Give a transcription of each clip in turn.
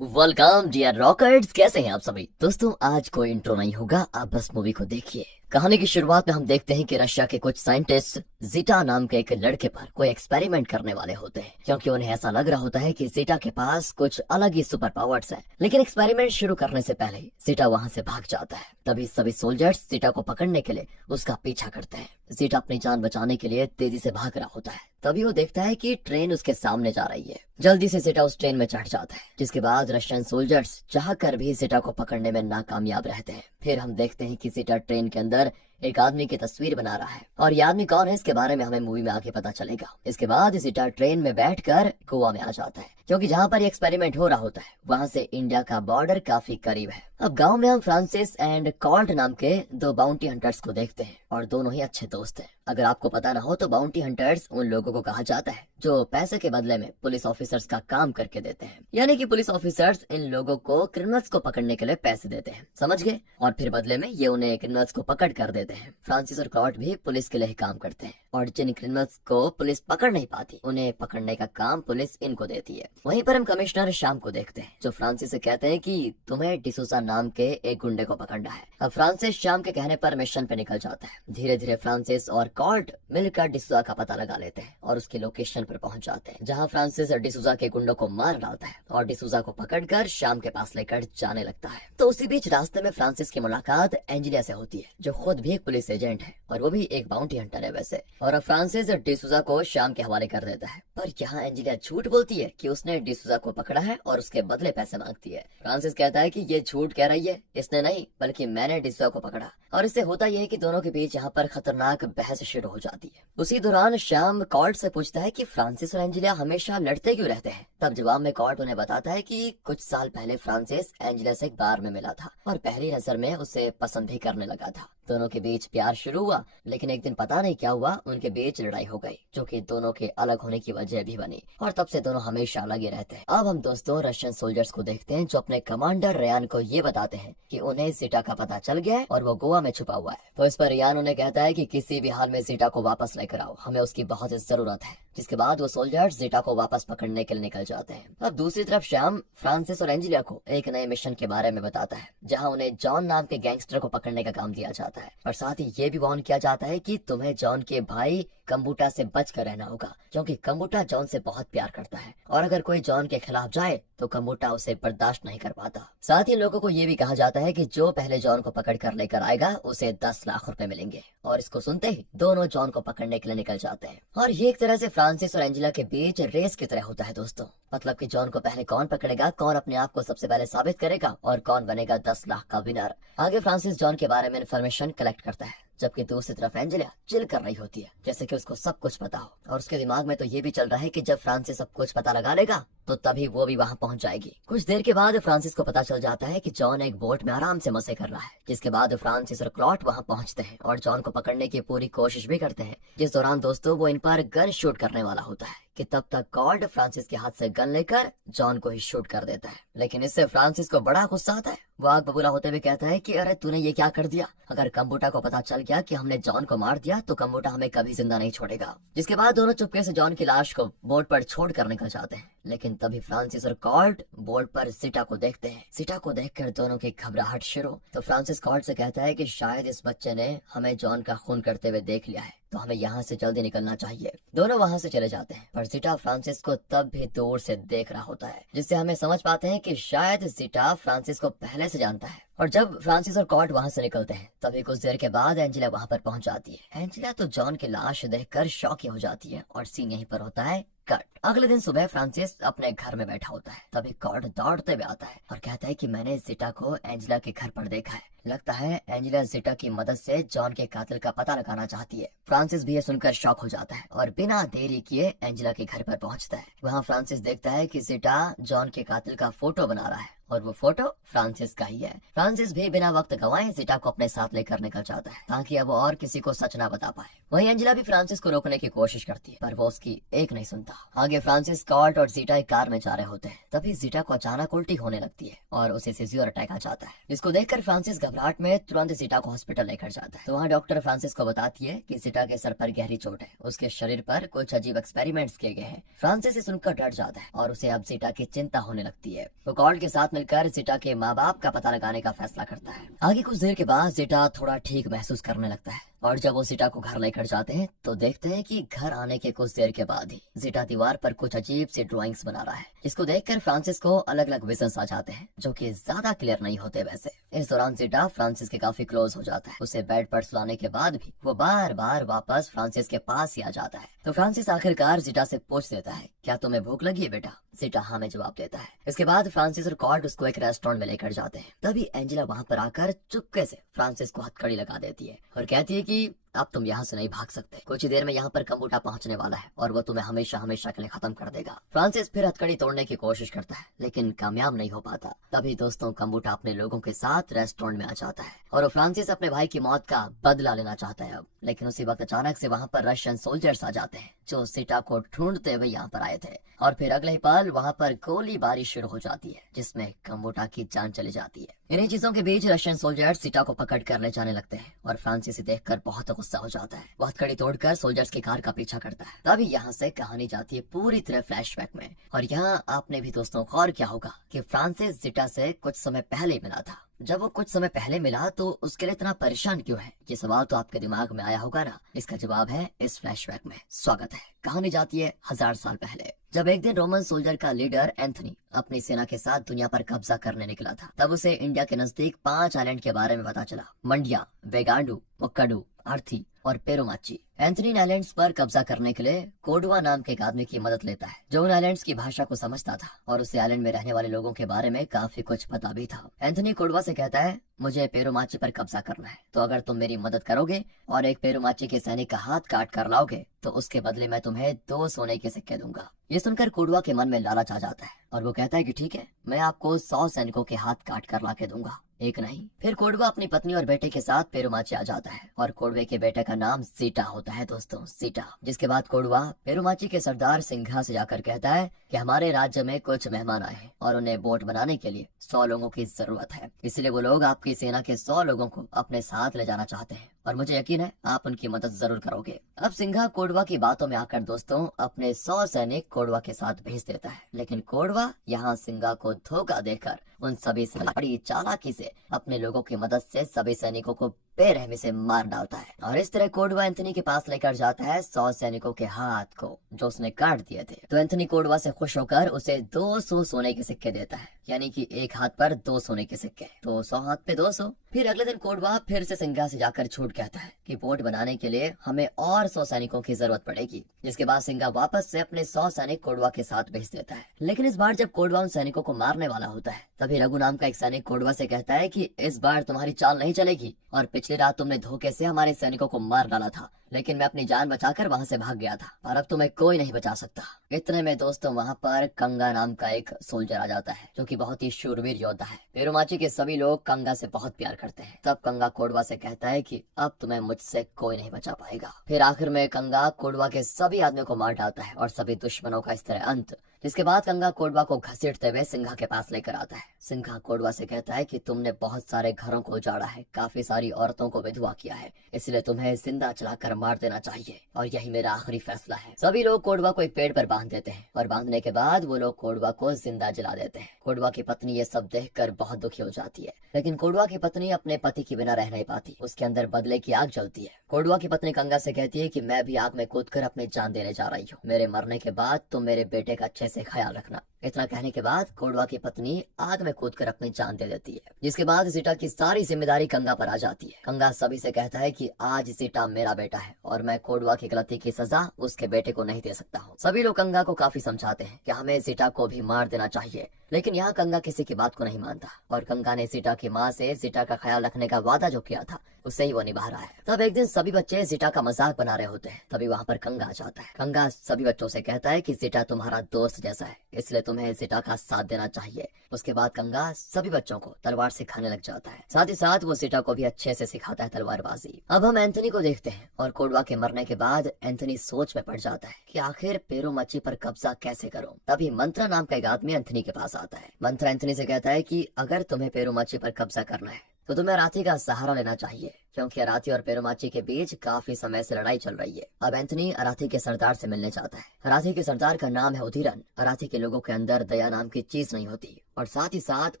Welcome dear rockers, कैसे हैं आप सभी दोस्तों। आज कोई इंट्रो नहीं होगा, आप बस मूवी को देखिए। कहानी की शुरुआत में हम देखते हैं कि रशिया के कुछ साइंटिस्ट जीटा नाम के एक लड़के पर कोई एक्सपेरिमेंट करने वाले होते हैं, क्योंकि उन्हें ऐसा लग रहा होता है कि जीटा के पास कुछ अलग ही सुपर पावर्स हैं। लेकिन एक्सपेरिमेंट शुरू करने से पहले ही जीटा वहां से भाग जाता है। तभी सभी सोल्जर्स जीटा को पकड़ने के लिए उसका पीछा करते हैं। जीटा अपनी जान बचाने के लिए तेजी से भाग रहा होता है। तभी वो देखता है कि ट्रेन उसके सामने जा रही है। जल्दी से जीटा उस ट्रेन में चढ़ जाता है, जिसके बाद रशियन सोल्जर्स चाहकर भी जीटा को पकड़ने में नाकामयाब रहते हैं। फिर हम देखते हैं कि जीटा ट्रेन के अंदर एक आदमी की तस्वीर बना रहा है, और ये आदमी कौन है इसके बारे में हमें मूवी में आगे पता चलेगा। इसके बाद जीटा ट्रेन में बैठकर गोवा में आ जाता है, क्योंकि जहाँ पर ये एक्सपेरिमेंट हो रहा होता है वहाँ से इंडिया का बॉर्डर काफी करीब है। अब गांव में हम फ्रांसिस एंड कॉल्ट नाम के दो बाउंटी हंटर्स को देखते हैं, और दोनों ही अच्छे दोस्त हैं। अगर आपको पता ना हो तो बाउंटी हंटर्स उन लोगों को कहा जाता है जो पैसे के बदले में पुलिस ऑफिसर्स का काम करके देते हैं। यानी कि पुलिस ऑफिसर्स इन लोगों को क्रिमिनल्स को पकड़ने के लिए पैसे देते हैं, समझ गए, और फिर बदले में ये उन्हें क्रिमिनल्स को पकड़ कर देते हैं। फ्रांसिस और क्लॉट भी पुलिस के लिए ही काम करते हैं, और जिन क्रिमिनल्स को पुलिस पकड़ नहीं पाती उन्हें पकड़ने का काम पुलिस इनको देती है। वहीं पर हम कमिश्नर श्याम को देखते हैं, जो फ्रांसिस से कहते हैं कि तुम्हें डिसूजा नाम के एक गुंडे को पकड़ना है। अब फ्रांसिस श्याम के कहने पर मिशन पे निकल जाता है। धीरे धीरे फ्रांसिस और कॉल्ट मिलकर डिसूजा का पता लगा लेते हैं और उसकी लोकेशन पर पहुंच जाते हैं, जहां फ्रांसिस डिसूजा के गुंडों को मार डालता है और डिसूजा को पकड़कर श्याम के पास लेकर जाने लगता है। तो उसी बीच रास्ते में फ्रांसिस की मुलाकात एंजेलिया से होती है, जो खुद भी एक पुलिस एजेंट है और वो भी एक बाउंटी हंटर है वैसे। और अब फ्रांसिस डिसूजा को श्याम के हवाले कर देता है, पर यहाँ एंजेलिया झूठ बोलती है कि उसने डिसूजा को पकड़ा है और उसके बदले पैसे मांगती है। फ्रांसिस कहता है कि ये झूठ कह रही है, इसने नहीं बल्कि मैंने डिसूजा को पकड़ा। और इससे होता यह है कि दोनों के बीच यहाँ पर खतरनाक बहस शुरू हो जाती है। उसी दौरान श्याम कॉल्ट से पूछता है कि फ्रांसिस और एंजेलिया हमेशा लड़ते क्यों रहते हैं। तब जवाब में कॉल्ट उन्हें बताता है कि कुछ साल पहले फ्रांसिस एंजेलिया से एक बार में मिला था और पहली नजर में उसे पसंद भी करने लगा था। दोनों के बीच प्यार शुरू हुआ, लेकिन एक दिन पता नहीं क्या हुआ, उनके बीच लड़ाई हो गई, जो कि दोनों के अलग होने की वजह भी बनी, और तब से दोनों हमेशा अलग ही रहते हैं। अब हम दोस्तों रशियन सोल्जर्स को देखते हैं, जो अपने कमांडर रेयान को ये बताते हैं कि उन्हें जीटा का पता चल गया है और वो गोवा में छुपा हुआ है। तो इस पर रेयान उन्हें कहता है कि किसी भी हाल में जीटा को वापस लेकर आओ, हमें उसकी बहुत जरूरत है। जिसके बाद वो सोल्जर्स जीटा को वापस पकड़ने के लिए निकल जाते हैं। अब दूसरी तरफ श्याम फ्रांसिस और एंजेलिया को एक नए मिशन के बारे में बताता है, जहाँ उन्हें जॉन नाम के गैंगस्टर को पकड़ने का काम दिया जाता है, और साथ ही ये भी वार्न किया जाता है कि तुम्हें जॉन के भाई कंबूटा से बचकर रहना होगा, क्योंकि कंबूटा जॉन से बहुत प्यार करता है, और अगर कोई जॉन के खिलाफ जाए तो कंबूटा उसे बर्दाश्त नहीं कर पाता। साथ ही लोगों को ये भी कहा जाता है कि जो पहले जॉन को पकड़ कर लेकर आएगा उसे 10 लाख रुपए मिलेंगे। और इसको सुनते ही दोनों जॉन को पकड़ने के लिए निकल जाते हैं, और ये एक तरह से फ्रांसिस और एंजेला के बीच रेस की तरह होता है दोस्तों। मतलब कि जॉन को पहले कौन पकड़ेगा, कौन अपने आप को सबसे पहले साबित करेगा, और कौन बनेगा 10 लाख का विनर। आगे फ्रांसिस जॉन के बारे में इन्फॉर्मेशन कलेक्ट करता है, जबकि दूसरी तरफ एंजेलिया चिल कर रही होती है, जैसे कि उसको सब कुछ पता हो, और उसके दिमाग में तो ये भी चल रहा है कि जब फ्रांसिस सब कुछ पता लगा लेगा तो तभी वो भी वहाँ पहुँच जाएगी। कुछ देर के बाद फ्रांसिस को पता चल जाता है कि जॉन एक बोट में आराम से मजे कर रहा है, जिसके बाद फ्रांसिस और क्लॉट वहाँ पहुँचते हैं और जॉन को पकड़ने की पूरी कोशिश भी करते हैं। जिस दौरान दोस्तों वो इन पर गन शूट करने वाला होता है कि तब तक कॉल्ड फ्रांसिस के हाथ से गन लेकर जॉन को ही शूट कर देता है। लेकिन इससे फ्रांसिस को बड़ा गुस्सा आता है। वो आग बबूला होते हुए कहता है कि अरे तूने ये क्या कर दिया, अगर कंबूटा को पता चल गया कि हमने जॉन को मार दिया तो कंबूटा हमें कभी जिंदा नहीं छोड़ेगा। जिसके बाद दोनों चुपके से जॉन की लाश को बोट पर छोड़ कर निकल जाते हैं। लेकिन तभी फ्रांसिस और कॉल्ट बोट पर सीटा को देखते हैं। सीटा को देखकर दोनों की घबराहट शुरू। तो फ्रांसिस कॉल्ट से कहता है कि शायद इस बच्चे ने हमें जॉन का खून करते हुए देख लिया है, तो हमें यहाँ से जल्दी निकलना चाहिए। दोनों वहाँ से चले जाते हैं, पर सीटा फ्रांसिस को तब भी दूर से देख रहा होता है, जिससे हमें समझ पाते हैं कि शायद सीटा फ्रांसिस को पहले से जानता है। और जब फ्रांसिस और कॉल्ट वहाँ से निकलते हैं, तभी कुछ देर के बाद एंजेला वहाँ पर पहुँच जाती है। एंजेला तो जॉन की लाश देखकर शॉक हो जाती है, और सीन यहीं पर होता है कट। अगले दिन सुबह फ्रांसिस अपने घर में बैठा होता है, तभी कॉल्ट दौड़ते हुए आता है और कहता है कि मैंने जीटा को एंजेला के घर पर देखा है। लगता है एंजेला जीटा की मदद से जॉन के कातिल का पता लगाना चाहती है। फ्रांसिस भी ये सुनकर शॉक हो जाता है और बिना देरी किए एंजेला के घर पर पहुंचता है। वहाँ फ्रांसिस देखता है कि जीटा जॉन के कातिल का फोटो बना रहा है, और वो फोटो फ्रांसिस का ही है। फ्रांसिस भी बिना वक्त गंवाए जीटा को अपने साथ लेकर निकल जाता है ताकि अब वो और किसी को सच ना बता पाए। वहीं एंजेला भी फ्रांसिस को रोकने की कोशिश करती है पर वो उसकी एक नहीं सुनता। आगे फ्रांसिस, कॉल्ट और जीटा एक कार में जा रहे होते हैं, तभी जीटा को अचानक उल्टी होने लगती है और उसे सीज़ियर अटैक आ जाता है, जिसको देखकर फ्रांसिस घबराहट में तुरंत जीटा को हॉस्पिटल लेकर जाता है। तो वहाँ डॉक्टर फ्रांसिस को बताती है कि जीटा के सर पर गहरी चोट है, उसके शरीर पर कुछ अजीब एक्सपेरिमेंट्स किए गए हैं। फ्रांसिस इसे सुनकर डर जाता है और उसे अब जीटा की चिंता होने लगती है। वो कॉल्ट के साथ मिलकर जीटा के माँ बाप का पता लगाने का फैसला करता है। आगे कुछ देर के बाद जीटा थोड़ा ठीक महसूस करने लगता है और जब वो जीटा को घर लेकर जाते हैं तो देखते हैं कि घर आने के कुछ देर के बाद ही जीटा दीवार पर कुछ अजीब सी ड्राइंग्स बना रहा है, जिसको देखकर फ्रांसिस को अलग अलग विजन्स आ जाते हैं जो कि ज्यादा क्लियर नहीं होते। वैसे इस दौरान जीटा फ्रांसिस के काफी क्लोज हो जाता है। उसे बेड पर सुलाने के बाद भी वो बार बार वापस फ्रांसिस के पास ही आ जाता है। तो फ्रांसिस आखिरकार जीटा से पूछ देता है, क्या तुम्हें भूख लगी है बेटा? जीटा हाँ में जवाब देता है। इसके बाद फ्रांसिस और कॉल्ट उसको एक रेस्टोरेंट में लेकर जाते हैं। तभी एंजेला वहाँ पर आकर चुपके से फ्रांसिस को हथकड़ी लगा देती है और कहती है कि अब तुम यहाँ से नहीं भाग सकते। कुछ ही देर में यहाँ पर कम्बूटा पहुँचने वाला है और वो तुम्हें हमेशा हमेशा के लिए खत्म कर देगा। फ्रांसिस फिर हथकड़ी तोड़ने की कोशिश करता है लेकिन कामयाब नहीं हो पाता। तभी दोस्तों कम्बूटा अपने लोगों के साथ रेस्टोरेंट में आ जाता है और फ्रांसिस अपने भाई की मौत का बदला लेना चाहता है अब। लेकिन उसी वक्त अचानक से वहाँ पर रशियन सोल्जर्स आ जाते हैं जो जीटा को ढूंढते हुए यहाँ पर आए थे और फिर अगले ही पल वहाँ पर गोलीबारी शुरू हो जाती है जिसमें कम्बूटा की जान चली जाती है। इन्हीं चीजों के बीच रशियन सोल्जर्स जीटा को पकड़ कर ले जाने लगते हैं और फ्रांसिस देखकर बहुत गुस्सा हो जाता है। वह हथकड़ी तोड़कर सोल्जर्स की कार का पीछा करता है। तभी यहाँ से कहानी जाती है पूरी तरह फ्लैशबैक में और यहाँ आपने भी दोस्तों गौर किया होगा कि फ्रांसिस जीटा से कुछ समय पहले मिला था। जब वो कुछ समय पहले मिला तो उसके लिए इतना परेशान क्यों है? ये सवाल तो आपके दिमाग में आया होगा ना। इसका जवाब है इस फ्लैशबैक में। स्वागत है। कहानी जाती है 1000 साल पहले, जब एक दिन रोमन सोल्जर का लीडर एंथनी अपनी सेना के साथ दुनिया पर कब्जा करने निकला था। तब उसे इंडिया के नजदीक 5 आइलैंड के बारे में पता चला, मंडिया, वेगांडू, मुक्काडू, आर्थी और पेरोमाची। एंथनी इन आइलैंड्स पर कब्जा करने के लिए कोडवा नाम के एक आदमी की मदद लेता है जो उन आइलैंड्स की भाषा को समझता था और उसे आइलैंड में रहने वाले लोगों के बारे में काफी कुछ पता भी था। एंथनी कोडवा से कहता है, मुझे पेरोमाची पर कब्जा करना है, तो अगर तुम मेरी मदद करोगे और एक पेरोमाची के सैनिक का हाथ काट कर लाओगे तो उसके बदले मैं तुम्हें 2 सोने के सिक्के दूंगा। ये सुनकर कोडवा के मन में लालच आ जाता है और वो कहता है कि ठीक है, मैं आपको 100 सैनिकों के हाथ काट कर ला के दूंगा, एक नहीं। फिर कोडवा अपनी पत्नी और बेटे के साथ पेरुमाची आ जाता है और कोडवे के बेटे का नाम जीटा होता है दोस्तों, जीटा। जिसके बाद कोडवा पेरुमाची के सरदार सिंघा से जाकर कहता है कि हमारे राज्य में कुछ मेहमान आए हैं और उन्हें बोट बनाने के लिए 100 लोगों की जरूरत है, इसलिए वो लोग आपकी सेना के 100 लोगों को अपने साथ ले जाना चाहते हैं और मुझे यकीन है आप उनकी मदद जरूर करोगे। अब सिंघा कोडवा की बातों में आकर दोस्तों अपने 100 सैनिक कोडवा के साथ भेज देता है, लेकिन कोडवा यहाँ सिंघा को धोखा देकर उन सभी से बड़ी चालाकी से अपने लोगों की मदद से सभी सैनिकों को बेरहमी से मार डालता है और इस तरह कोडवा एंथनी के पास लेकर जाता है 100 सैनिकों के हाथ को जो उसने काट दिए थे। तो एंथनी कोडवा से खुश होकर उसे 200 सोने के सिक्के देता है, यानी कि एक हाथ पर 2 सोने के सिक्के, तो 100 हाथ पे 200। फिर अगले दिन कोडवा फिर से सिंघा से जाकर छूट कहता है कि बोट बनाने के लिए हमें और 100 सैनिकों की जरूरत पड़ेगी, जिसके बाद सिंघा वापस से अपने 100 सैनिक कोडवा के साथ भेज देता है। लेकिन इस बार जब कोडवा उन सैनिकों को मारने वाला होता है तभी रघु नाम का एक सैनिक कोडवा से कहता है कि इस बार तुम्हारी चाल नहीं चलेगी और पिछली रात तुमने धोखे से हमारे सैनिकों को मार डाला था, लेकिन मैं अपनी जान बचाकर वहाँ से भाग गया था और अब तुम्हें कोई नहीं बचा सकता। इतने में दोस्तों वहाँ पर कंगा नाम का एक सोल्जर आ जाता है जो कि बहुत ही शूरवीर योद्धा है। पेरुमाची के सभी लोग कंगा से बहुत प्यार करते हैं। तब कंगा कोडवा से कहता है कि अब तुम्हें मुझसे कोई नहीं बचा पाएगा। फिर आखिर में कंगा कोडवा के सभी आदमियों को मार डालता है और सभी दुश्मनों का इस तरह अंत। जिसके बाद कंगा कोडवा को घसीटते हुए सिंघा के पास लेकर आता है। सिंघा कोडवा से कहता है कि तुमने बहुत सारे घरों को उजाड़ा है, काफी सारी औरतों को विधवा किया है, इसलिए तुम्हें जिंदा चलाकर मार देना चाहिए और यही मेरा आखिरी फैसला है। सभी लोग कोडवा को एक पेड़ पर बांध देते हैं और बांधने के बाद वो लोग कोडवा को जिंदा जला देते हैं। कोडवा की पत्नी ये सब देखकर बहुत दुखी हो जाती है, लेकिन कोडवा की पत्नी अपने पति के बिना रह नहीं पाती। उसके अंदर बदले की आग जलती है। कोडवा की पत्नी कंगा से कहती है कि मैं भी आग में कूदकर अपनी जान देने जा रही हूँ, मेरे मरने के बाद तुम मेरे बेटे का अच्छे से ख्याल रखना। इतना कहने के बाद कोडवा की पत्नी आग में कूदकर अपनी जान दे देती है, जिसके बाद जीटा की सारी जिम्मेदारी कंगा पर आ जाती है। कंगा सभी से कहता है कि आज जीटा मेरा बेटा है और मैं कोडवा की गलती की सजा उसके बेटे को नहीं दे सकता हूँ। सभी लोग कंगा को काफी समझाते हैं कि हमें जीटा को भी मार देना चाहिए, लेकिन यहाँ कंगा किसी की बात को नहीं मानता और कंगा ने जीटा की माँ से जीटा का ख्याल रखने का वादा जो किया था उससे ही वो निभा रहा है। तब एक दिन सभी बच्चे जीटा का मजाक बना रहे होते हैं, तभी वहाँ पर कंगा आ जाता है। कंगा सभी बच्चों से कहता है कि जीटा तुम्हारा दोस्त जैसा है, इसलिए तुम्हें जीटा का साथ देना चाहिए। उसके बाद कंगा सभी बच्चों को तलवार सिखाने लग जाता है, साथ ही साथ वो जीटा को भी अच्छे से सिखाता है तलवारबाजी। अब हम एंथनी को देखते हैं और कोडवा के मरने के बाद एंथनी सोच में पड़ जाता है कि आखिर पेरुमची पर कब्जा कैसे करूं। तभी मंत्रा नाम का एक आदमी एंथनी के पास आता है। मंत्रा एंथनी से कहता है कि अगर तुम्हें पेरुमची पर कब्जा करना है तो तुम्हें अराथी का सहारा लेना चाहिए, क्योंकि अराथी और पेरुमची के बीच काफी समय से लड़ाई चल रही है। अब एंथनी अराथी के सरदार से मिलने जाता है। अराथी के सरदार का नाम है उदीरन। अराथी के लोगों के अंदर दया नाम की चीज नहीं होती, और साथ ही साथ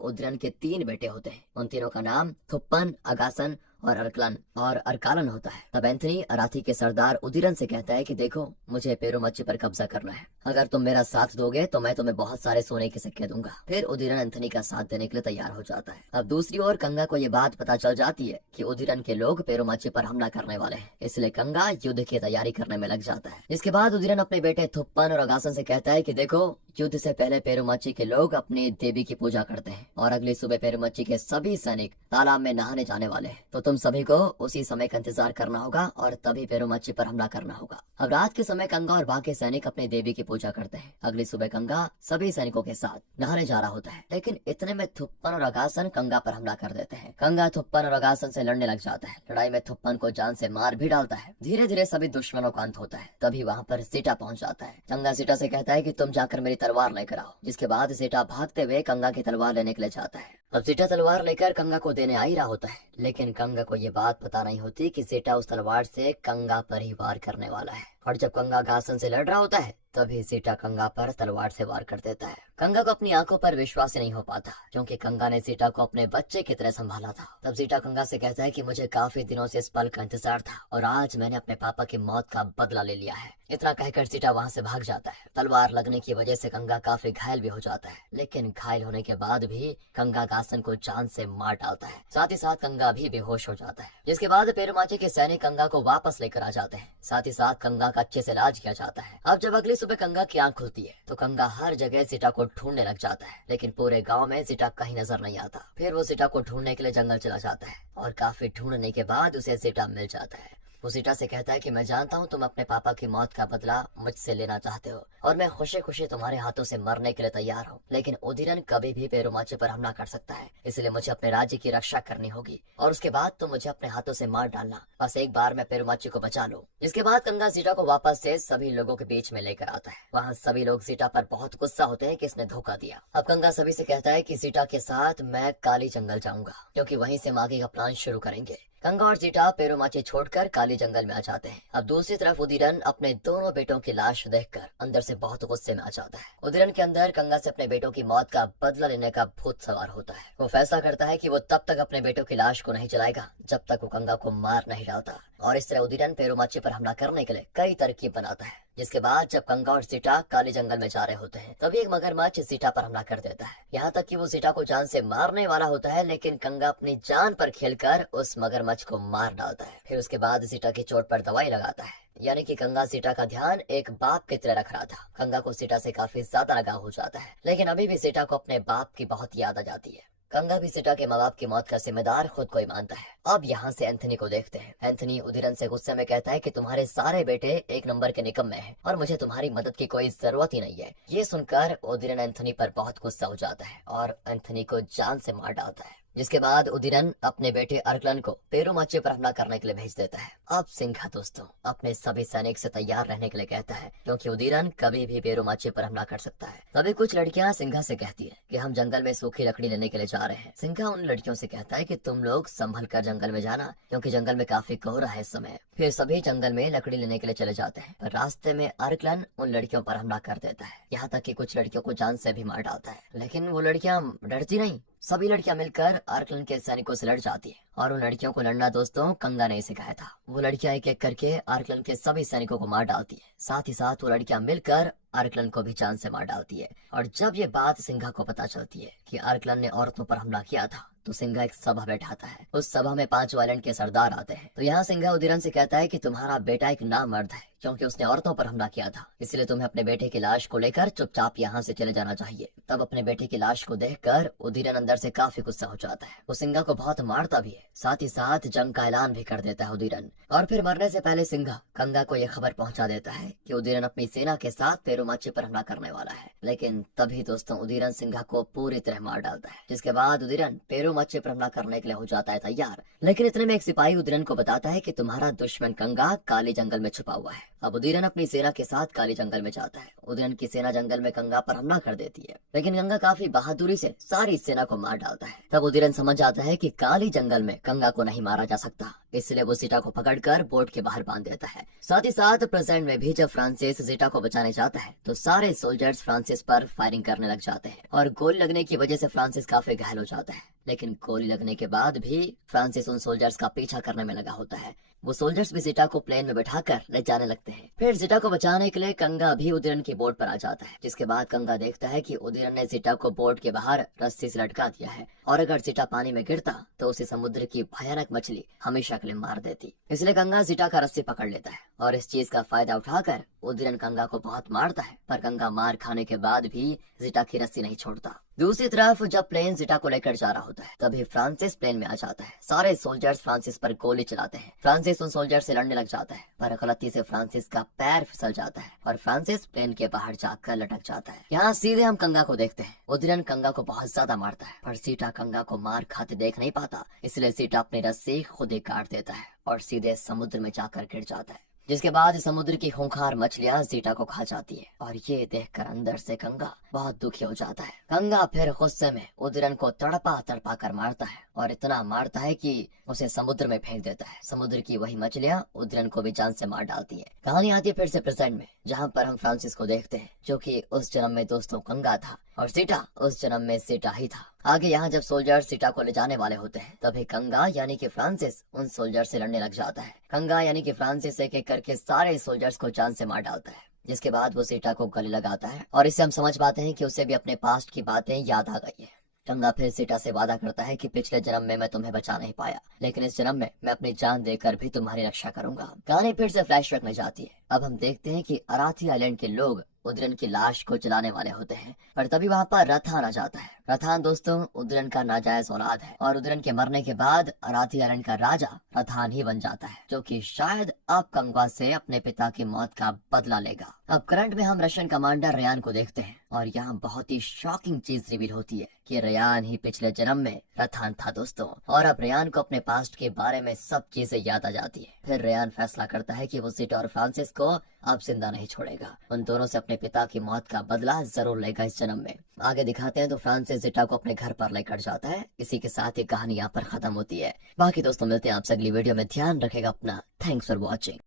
उदीरन के 3 बेटे होते हैं। उन तीनों का नाम थुप्पन, अगासन और अरकलन और अरकालन होता है। तब एंथनी अराथी के सरदार उदीरन से कहता है कि देखो, मुझे पेरुमची पर कब्जा करना है, अगर तुम मेरा साथ दोगे तो मैं तुम्हें बहुत सारे सोने के सिक्के दूंगा। फिर उदीरन एंथनी का साथ देने के लिए तैयार हो जाता है। अब दूसरी ओर कंगा को ये बात पता चल जाती है कि उदीरन के लोग पेरुमची पर हमला करने वाले हैं, इसलिए कंगा युद्ध की तैयारी करने में लग जाता है। इसके बाद उदीरन अपने बेटे थुप्पन और अगासन से कहता है कि देखो, युद्ध से पहले पेरुमची के लोग अपनी देवी की पूजा करते हैं और अगली सुबह पेरुमची के सभी सैनिक तालाब में नहाने जाने वाले हैं, तो तुम सभी को उसी समय का इंतजार करना होगा और तभी पेरुमची पर हमला करना होगा। अब रात के समय कंगा और बाकी सैनिक अपनी देवी की पूजा करते हैं। अगली सुबह कंगा सभी सैनिकों के साथ नहाने जा रहा होता है, लेकिन इतने में थुप्पन और अगासन कंगा पर हमला कर देते हैं। कंगा थुप्पन और अगासन से लड़ने लग जाता है। लड़ाई में थुप्पन को जान से मार भी डालता है। धीरे धीरे सभी दुश्मनों का अंत होता है। तभी वहाँ पर सीटा पहुँच जाता है। कंगा सीटा से कहता है कि तुम जाकर मेरी तलवार लेकर आओ, जिसके बाद सीटा भागते हुए कंगा की तलवार लेने के लिए जाता है। अब सीटा तलवार लेकर कंगा को देने आ ही रहा होता है, लेकिन कंगा को ये बात पता नहीं होती कि सीटा उस तलवार से कंगा पर ही वार करने वाला है। और जब कंगा अगासन से लड़ रहा होता है, तभी सीटा कंगा पर तलवार से वार कर देता है। कंगा को अपनी आंखों पर विश्वास ही नहीं हो पाता, क्योंकि कंगा ने सीटा को अपने बच्चे की तरह संभाला था। तब सीटा कंगा से कहता है कि मुझे काफी दिनों से इस पल का इंतजार था और आज मैंने अपने पापा की मौत का बदला ले लिया है। इतना कहकर सीटा वहाँ से भाग जाता है। तलवार लगने की वजह से कंगा काफी घायल भी हो जाता है, लेकिन घायल होने के बाद भी कंगा अगासन को जान से मार डालता है। साथ ही साथ कंगा भी बेहोश हो जाता है, जिसके बाद पेरुमची के सैनिक कंगा को वापस लेकर आ जाते हैं। साथ ही साथ कंगा का अच्छे से इलाज किया जाता है। अब जब अगली सुबह कंगा की आंख खुलती है तो कंगा हर जगह सीटा को ढूंढने लग जाता है, लेकिन पूरे गांव में सीटा कहीं नजर नहीं आता। फिर वो सीटा को ढूंढने के लिए जंगल चला जाता है और काफी ढूंढने के बाद उसे सीटा मिल जाता है। वो सीटा से कहता है कि मैं जानता हूँ तुम अपने पापा की मौत का बदला मुझसे लेना चाहते हो और मैं खुशी खुशी तुम्हारे हाथों से मरने के लिए तैयार हूँ, लेकिन उदीरन कभी भी पेरुमची पर हमला कर सकता है, इसलिए मुझे अपने राज्य की रक्षा करनी होगी और उसके बाद तुम मुझे अपने हाथों से मार डालना, बस एक बार मैं पेरुमची को बचा लूं। इसके बाद कंगा सीटा को वापस से सभी लोगों के बीच में लेकर आता है। वहाँ सभी लोग सीटा पर बहुत गुस्सा होते हैं कि इसने धोखा दिया। अब कंगा सभी से कहता है कि सीटा के साथ मैं काली जंगल जाऊंगा, क्योंकि वहीं से मागी का प्लान शुरू करेंगे। कंगा और सीटा पेरुमची छोड़कर काली जंगल में आ जाते हैं। अब दूसरी तरफ उदीरन अपने दोनों बेटों की लाश देखकर अंदर से बहुत गुस्से में आ जाता है। उदीरन के अंदर कंगा से अपने बेटों की मौत का बदला लेने का भूत सवार होता है। वो फैसला करता है कि वो तब तक अपने बेटों की लाश को नहीं जलाएगा जब तक वो कंगा को मार नहीं डालता, और इस तरह उदीरन पेरुमची पर हमला करने के लिए कई तरकीब बनाता है। जिसके बाद जब कंगा और सीटा काली जंगल में जा रहे होते हैं, तभी एक मगरमच्छ सीटा पर हमला कर देता है। यहाँ तक कि वो सीटा को जान से मारने वाला होता है, लेकिन कंगा अपनी जान पर खेलकर उस मगरमच्छ को मार डालता है। फिर उसके बाद सीटा की चोट पर दवाई लगाता है, यानी कि कंगा सीटा का ध्यान एक बाप की तरह रख रहा था। कंगा को सीटा से काफी ज्यादा लगाव हो जाता है, लेकिन अभी भी सीटा को अपने बाप की बहुत याद आ जाती है। कंगा भी सीटा के माँ बाप की मौत का जिम्मेदार खुद को ही मानता है। अब यहाँ से एंथनी को देखते हैं। एंथनी उदीरन से गुस्से में कहता है कि तुम्हारे सारे बेटे एक नंबर के निकम्मे हैं और मुझे तुम्हारी मदद की कोई जरूरत ही नहीं है। ये सुनकर उदीरन एंथनी पर बहुत गुस्सा हो जाता है और एंथनी को जान से मार डालता है। जिसके बाद उदीरन अपने बेटे अरकलन को पेरुमची पर हमला करने के लिए भेज देता है। अब सिंघा दोस्तों अपने सभी सैनिक से तैयार रहने के लिए कहता है, क्योंकि उदीरन कभी भी पेरुमची पर हमला कर सकता है। तभी कुछ लड़कियां सिंघा से कहती है कि हम जंगल में सूखी लकड़ी लेने के लिए जा रहे हैं। सिंघा उन लड़कियों से कहता है कि तुम लोग संभल कर जंगल में जाना, क्योंकि जंगल में काफी कोहरा है इस समय। फिर सभी जंगल में लकड़ी लेने के लिए चले जाते हैं, पर रास्ते में अरकलन उन लड़कियों पर हमला कर देता है, यहाँ तक कि कुछ लड़कियों को जान से भी मार डालता है। लेकिन वो लड़कियां डरती नहीं, सभी लड़कियां मिलकर अरकलन के सैनिकों से लड़ जाती है। और उन लड़कियों को लड़ना दोस्तों कंगा ने सिखाया था। वो लड़कियां एक एक करके अरकलन के सभी सैनिकों को मार डालती है। साथ ही साथ वो लड़कियां मिलकर अरकलन को भी जान से मार डालती है। और जब ये बात सिंघा को पता चलती है कि अरकलन ने औरतों पर हमला किया था, तो सिंघा एक सभा बैठाता है। उस सभा में 5 वायलेंट के सरदार आते हैं। तो यहाँ सिंघा उदीरन से कहता है कि तुम्हारा बेटा एक नामर्द है, क्योंकि उसने औरतों पर हमला किया था, इसलिए तुम्हें अपने बेटे की लाश को लेकर चुपचाप यहाँ से चले जाना चाहिए। तब अपने बेटे की लाश को देखकर उदीरन अंदर से काफी गुस्सा हो जाता है। वो सिंघा को बहुत मारता भी है, साथ ही साथ जंग का ऐलान भी कर देता है उदीरन। और फिर मरने से पहले सिंघा कंगा को यह खबर पहुंचा देता है कि उदीरन अपनी सेना के साथ पेरुमाची पर हमला करने वाला है। लेकिन तभी दोस्तों उदीरन सिंघा को पूरी तरह मार डालता है, जिसके बाद उदीरन पेरुमाची पर हमला करने के लिए हो जाता है तैयार। लेकिन इतने में एक सिपाही उदीरन को बताता है कि तुम्हारा दुश्मन कंगा काली जंगल में छुपा हुआ है। अब उदीरन अपनी सेना के साथ काली जंगल में जाता है। उदीरन की सेना जंगल में कंगा पर हमला कर देती है, लेकिन कंगा काफी बहादुरी से सारी सेना को मार डालता है। तब उदीरन समझ जाता है कि काली जंगल में कंगा को नहीं मारा जा सकता, इसलिए वो जीटा को पकड़कर बोट के बाहर बांध देता है। साथ ही साथ प्रेजेंट में भी जब फ्रांसिस जीटा को बचाने जाता है तो सारे सोल्जर्स फ्रांसिस पर फायरिंग करने लग जाते हैं और गोली लगने की वजह से फ्रांसिस काफी घायल हो जाता है। लेकिन गोली लगने के बाद भी फ्रांसिस उन सोल्जर्स का पीछा करने में लगा होता है। वो सोल्जर्स भी जीटा को प्लेन में बैठाकर ले जाने लगते हैं। फिर जीटा को बचाने के लिए कंगा भी उदीरन की बोट पर आ जाता है, जिसके बाद कंगा देखता है कि उदीरन ने जीटा को बोट के बाहर रस्सी से लटका दिया है और अगर जीटा पानी में गिरता तो उसे समुद्र की भयानक मछली हमेशा के लिए मार देती। इसलिए कंगा जीटा का रस्सी पकड़ लेता है और इस चीज का फायदा उठाकर उदीरन कंगा को बहुत मारता है, पर कंगा मार खाने के बाद भी जीटा की रस्सी नहीं छोड़ता। दूसरी तरफ जब प्लेन जीटा को लेकर जा रहा होता है तभी फ्रांसिस प्लेन में आ जाता है। सारे सोल्जर्स फ्रांसिस पर गोली चलाते हैं। फ्रांसिस उन सोल्जर से लड़ने लग जाता है, पर गलती से फ्रांसिस का पैर फिसल जाता है और फ्रांसिस प्लेन के बाहर जाकर लटक जाता है। यहाँ सीधे हम कंगा को देखते हैं। उदीरन कंगा को बहुत ज्यादा मारता है, पर जीटा कंगा को मार खाते देख नहीं पाता, इसलिए जीटा अपनी रस्सी खुद ही काट देता है और सीधे समुद्र में जाकर गिर जाता है। जिसके बाद समुद्र की खूंखार मछलियां जीटा को खा जाती है और ये देखकर अंदर से कंगा बहुत दुखी हो जाता है। कंगा फिर गुस्से में उदीरन को तड़पा तड़पा कर मारता है और इतना मारता है कि उसे समुद्र में फेंक देता है। समुद्र की वही मछलियां उदीरन को भी जान से मार डालती है। कहानी आती है फिर से प्रेजेंट में, जहाँ पर हम फ्रांसिस को देखते हैं, जो कि उस जन्म में दोस्तों कंगा था और जीटा उस जन्म में जीटा ही था। आगे यहाँ जब सोल्जर जीटा को ले जाने वाले होते हैं तभी कंगा यानी कि फ्रांसिस उन सोल्जर से लड़ने लग जाता है। कंगा यानी कि फ्रांसिस एक एक करके सारे सोल्जर्स को जान से मार डालता है, जिसके बाद वो जीटा को गले लगाता है और इससे हम समझ पाते हैं कि उसे भी अपने पास्ट की बातें याद आ गई है। कंगा फिर जीटा से वादा करता है कि पिछले जन्म में मैं तुम्हें बचा नहीं पाया, लेकिन इस जन्म में मैं अपनी जान देकर भी तुम्हारी रक्षा करूंगा। कहानी फिर से फ्लैशबैक में जाती है। अब हम देखते हैं कि अराथी आइलैंड के लोग उदीरन की लाश को जलाने वाले होते हैं, पर तभी वहाँ पर रथान आ जाता है। रथान दोस्तों उदीरन का नाजायज औलाद है और उदीरन के मरने के बाद अराथी आइलैंड का राजा रथान ही बन जाता है, जो कि शायद अब कंगा से अपने पिता की मौत का बदला लेगा। अब करंट में हम रशियन कमांडर रेयान को देखते हैं और यहाँ बहुत ही शॉकिंग चीज रिवील होती है कि रेयान ही पिछले जन्म में रथान था दोस्तों। और अब रेयान को अपने पास्ट के बारे में सब चीजें याद आ जाती है। फिर रेयान फैसला करता है कि वो जीटा और फ्रांसिस को अब जिंदा नहीं छोड़ेगा, उन दोनों से अपने पिता की मौत का बदला जरूर लेगा इस जन्म में। आगे दिखाते हैं तो फ्रांसिस जीटा को अपने घर पर लेकर जाता है। इसी के साथ ही कहानी यहाँ पर खत्म होती है। बाकी दोस्तों मिलते हैं आपसे अगली वीडियो में। ध्यान रखेगा अपना। Thanks for watching.